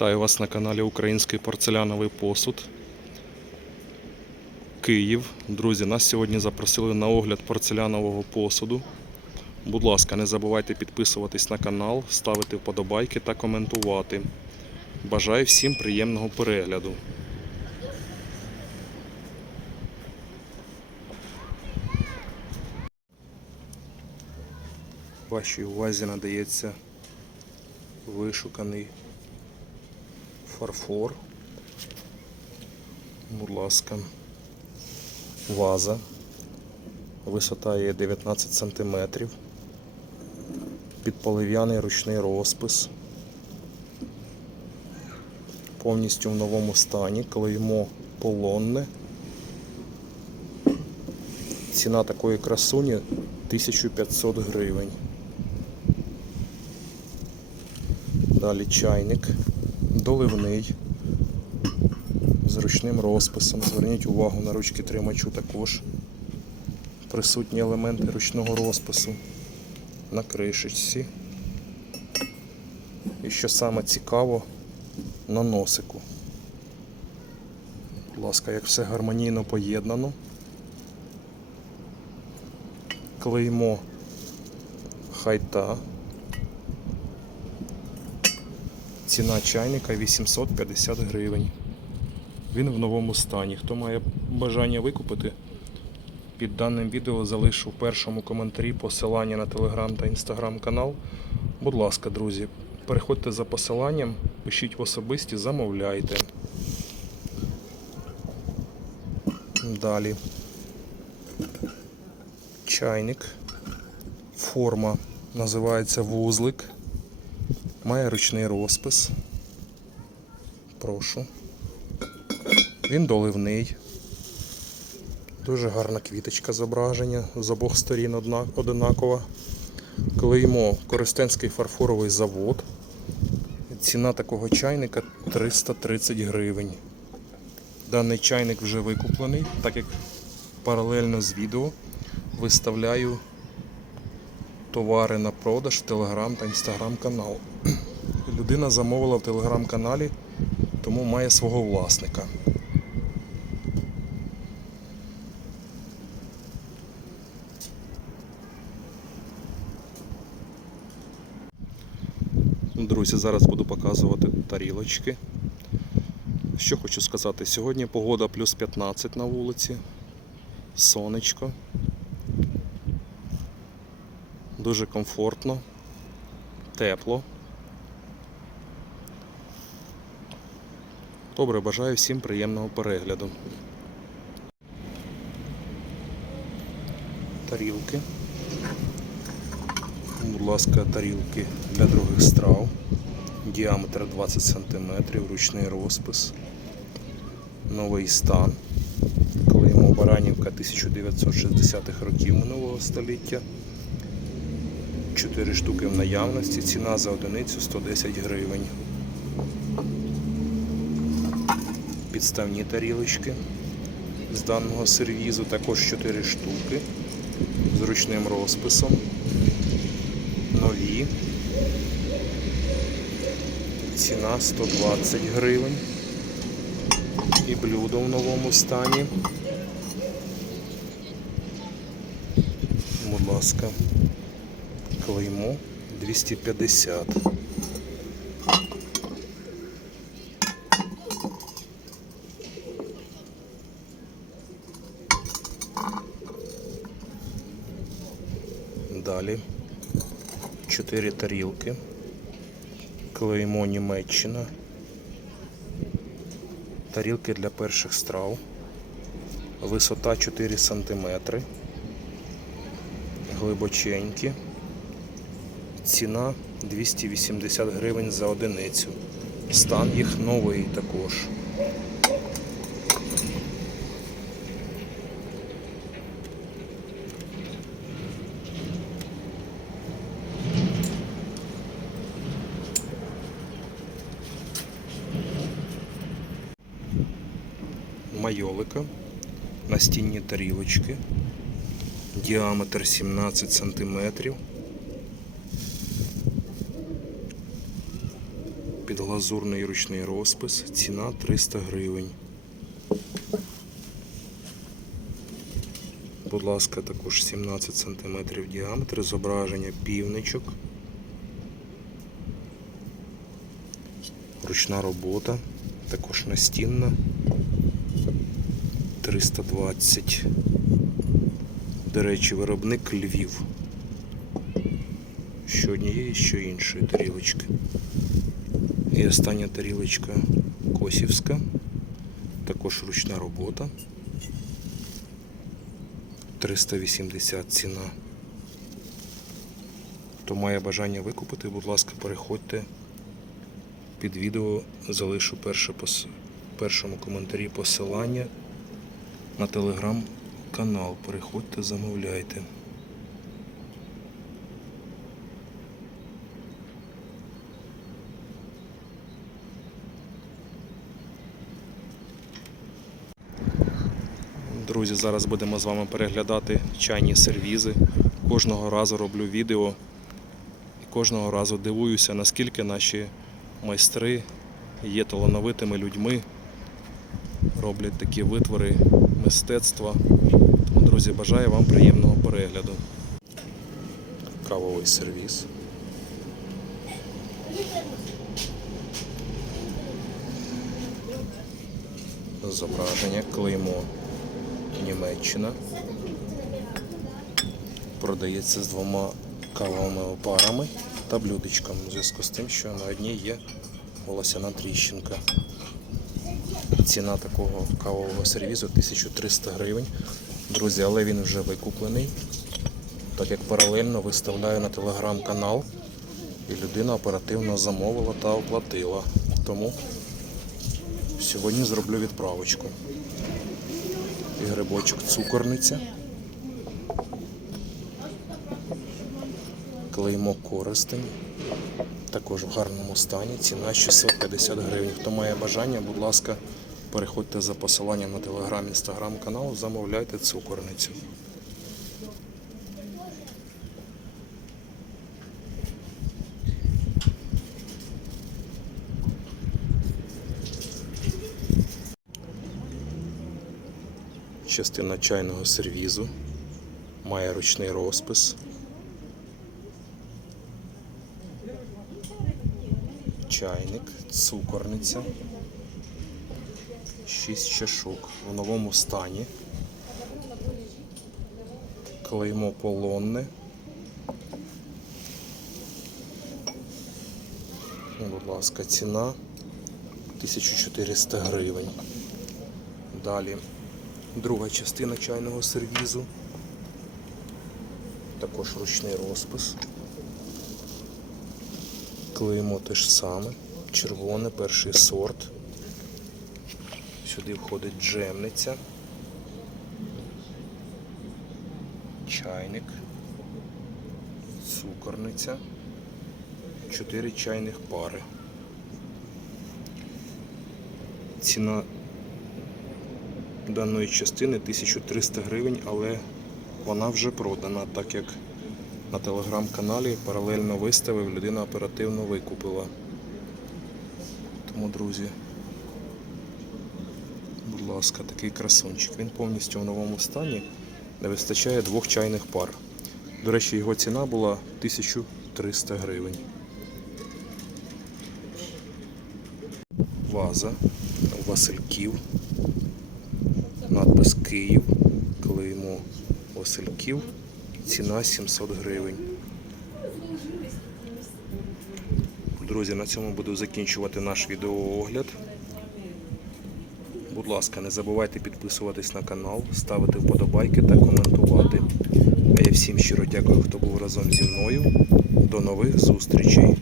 Вітаю вас на каналі Український порцеляновий посуд. Київ. Друзі, нас сьогодні запросили на огляд порцелянового посуду. Будь ласка, не забувайте підписуватись на канал, ставити вподобайки та коментувати. Бажаю всім приємного перегляду. Вашій увазі надається вишуканий фарфор. Будь ласка, ваза. Висота є 19 см. Підполив'яний ручний розпис. Повністю в новому стані. Клеймо полонне. Ціна такої красуні 1500 гривень. Далі чайник, доливний, з ручним розписом. Зверніть увагу на ручки тримачу також. Присутні елементи ручного розпису на кришечці. І що саме цікаво, на носику. Будь ласка, як все гармонійно поєднано. Клеймо хайта. Ціна чайника 850 гривень. Він в новому стані. Хто має бажання викупити, під даним відео залишу в першому коментарі посилання на телеграм та інстаграм канал. Будь ласка, друзі, переходьте за посиланням, пишіть в особисті, замовляйте. Далі. Чайник. Форма називається вузлик. Має ручний розпис. Прошу. Він доливний. Дуже гарна квіточка зображення з обох сторін одинакова. Клеймо Коростенський фарфоровий завод. Ціна такого чайника 330 гривень. Даний чайник вже викуплений, так як паралельно з відео виставляю товари на продаж в Телеграм та Інстаграм канал. Людина замовила в телеграм-каналі, тому має свого власника. Друзі, зараз буду показувати тарілочки. Що хочу сказати, сьогодні погода плюс 15 на вулиці, сонечко. Дуже комфортно, тепло. Добре, бажаю всім приємного перегляду. Тарілки. Будь ласка, тарілки для других страв. Діаметр 20 см, ручний розпис. Новий стан. Клеймо Баранівка 1960-х років минулого століття. 4 штуки в наявності, ціна за одиницю 110 гривень. Підставні тарілочки з даного сервізу, також 4 штуки з ручним розписом. Нові. Ціна 120 гривень. І блюдо в новому стані. Будь ласка клеймо 250. Далі 4 тарілки. Клеймо Німеччина. Тарілки для перших страв. Висота 4 см. Глибоченькі. Ціна 280 гривень за одиницю. Стан їх новий також. Майолика, настінні тарілочки, діаметр 17 сантиметрів. Глазурний ручний розпис. Ціна 300 гривень. Будь ласка, також 17 см діаметр, зображення півничок. Ручна робота, також настінна. 320. До речі, виробник Львів. Що однієї, що іншої тарілочки. І остання тарілочка Косівська. Також ручна робота. 380 ціна. Хто має бажання викупити, будь ласка, переходьте під відео, залишу перше пос... першому коментарі посилання на телеграм-канал. Переходьте, замовляйте. Друзі, зараз будемо з вами переглядати чайні сервізи. Кожного разу роблю відео і кожного разу дивуюся, наскільки наші майстри є талановитими людьми, роблять такі витвори мистецтва. Тому, друзі, бажаю вам приємного перегляду. Кавовий сервіс. Зображення, клеймо Німеччина. Продається з двома кавовими опарами та блюдечком у зв'язку з тим, що на одній є волосяна тріщинка. Ціна такого кавового сервізу 1300 гривень. Друзі, але він вже викуплений, так як паралельно виставляю на телеграм-канал і людина оперативно замовила та оплатила. Тому сьогодні зроблю відправочку. І грибочок цукорниця. Клеймо користень. Також в гарному стані. Ціна 650 гривень. Хто має бажання, будь ласка, переходьте за посиланням на телеграм, інстаграм канал, замовляйте цукорницю. Частина чайного сервізу. Має ручний розпис. Чайник, цукорниця. 6 чашок в новому стані. Клеймо полонне. Будь ласка, ціна 1400 гривень. Далі друга частина чайного сервізу. Також ручний розпис. Клеймо те ж саме. Червоне, перший сорт. Сюди входить джемниця. Чайник. Цукорниця. Чотири чайних пари. Ціна даної частини 1300 гривень, але вона вже продана, так як на телеграм-каналі паралельно виставив, людина оперативно викупила. Тому, друзі, будь ласка, такий красунчик. Він повністю в новому стані. Не вистачає двох чайних пар. До речі, його ціна була 1300 гривень. Ваза Васильків. Київ. Клеймо Васильків. Ціна 700 гривень. Друзі, на цьому буду закінчувати наш відеоогляд. Будь ласка, не забувайте підписуватись на канал, ставити вподобайки та коментувати. А я всім щиро дякую, хто був разом зі мною. До нових зустрічей!